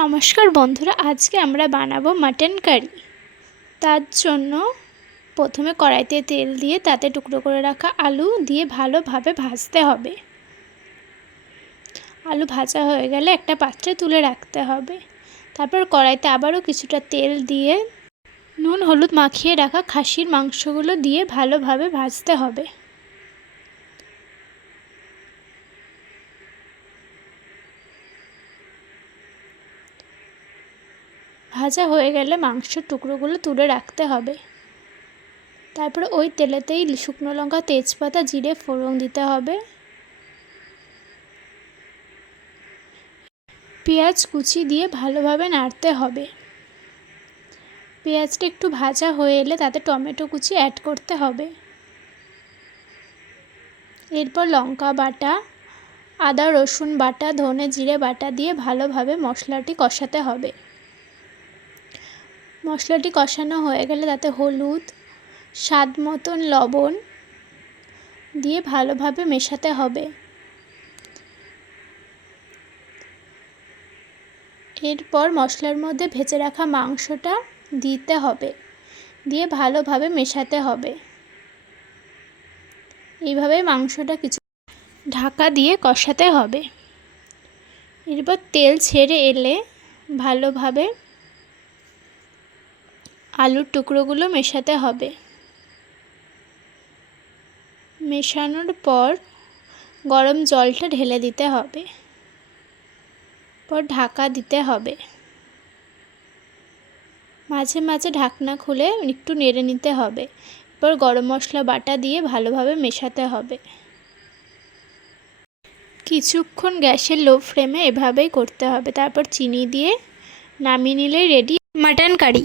নমস্কার বন্ধুরা, আজকে আমরা বানাবো মাটন কারি। তার জন্য প্রথমে কড়াইতে তেল দিয়ে তাতে টুকরো করে রাখা আলু দিয়ে ভালোভাবে ভাজতে হবে। আলু ভাজা হয়ে গেলে একটা পাত্রে তুলে রাখতে হবে। তারপর কড়াইতে আবারও কিছুটা তেল দিয়ে নুন হলুদ মাখিয়ে রাখা খাসির মাংসগুলো দিয়ে ভালোভাবে ভাজতে হবে। ভাজা হয়ে গেলে মাংসের টুকরোগুলো তুলে রাখতে হবে। তারপর ওই তেলেতেই শুকনো লঙ্কা, তেজপাতা, জিরে ফোড়ন দিতে হবে। পেঁয়াজ কুচি দিয়ে ভালোভাবে নাড়তে হবে। পেঁয়াজটা একটু ভাজা হয়ে এলে তাতে টমেটো কুচি অ্যাড করতে হবে। এরপর লঙ্কা বাটা, আদা রসুন বাটা, ধনে জিরে বাটা দিয়ে ভালোভাবে মশলাটি কষাতে হবে। মশলাটি কষানো হয়ে গেলে তাতে হলুদ, স্বাদ মতন লবণ দিয়ে ভালোভাবে মেশাতে হবে। এরপর মশলার মধ্যে ভেজে রাখা মাংসটা দিতে হবে, দিয়ে ভালোভাবে মেশাতে হবে। এইভাবে মাংসটা কিছু ঢাকা দিয়ে কষাতে হবে। এরপর তেল ছেড়ে এলে ভালোভাবে আলুর টুকরোগুলো মেশাতে হবে। মেশানোর পর গরম জলটা ঢেলে দিতে হবে। পর ঢাকা দিতে হবে। মাঝে মাঝে ঢাকনা খুলে একটু নেড়ে নিতে হবে। এরপর গরম মশলা বাটা দিয়ে ভালোভাবে মেশাতে হবে। কিছুক্ষণ গ্যাসের লো ফ্লেমে এভাবেই করতে হবে। তারপর চিনি দিয়ে নামিয়ে নিলেই রেডি মাটন কারি।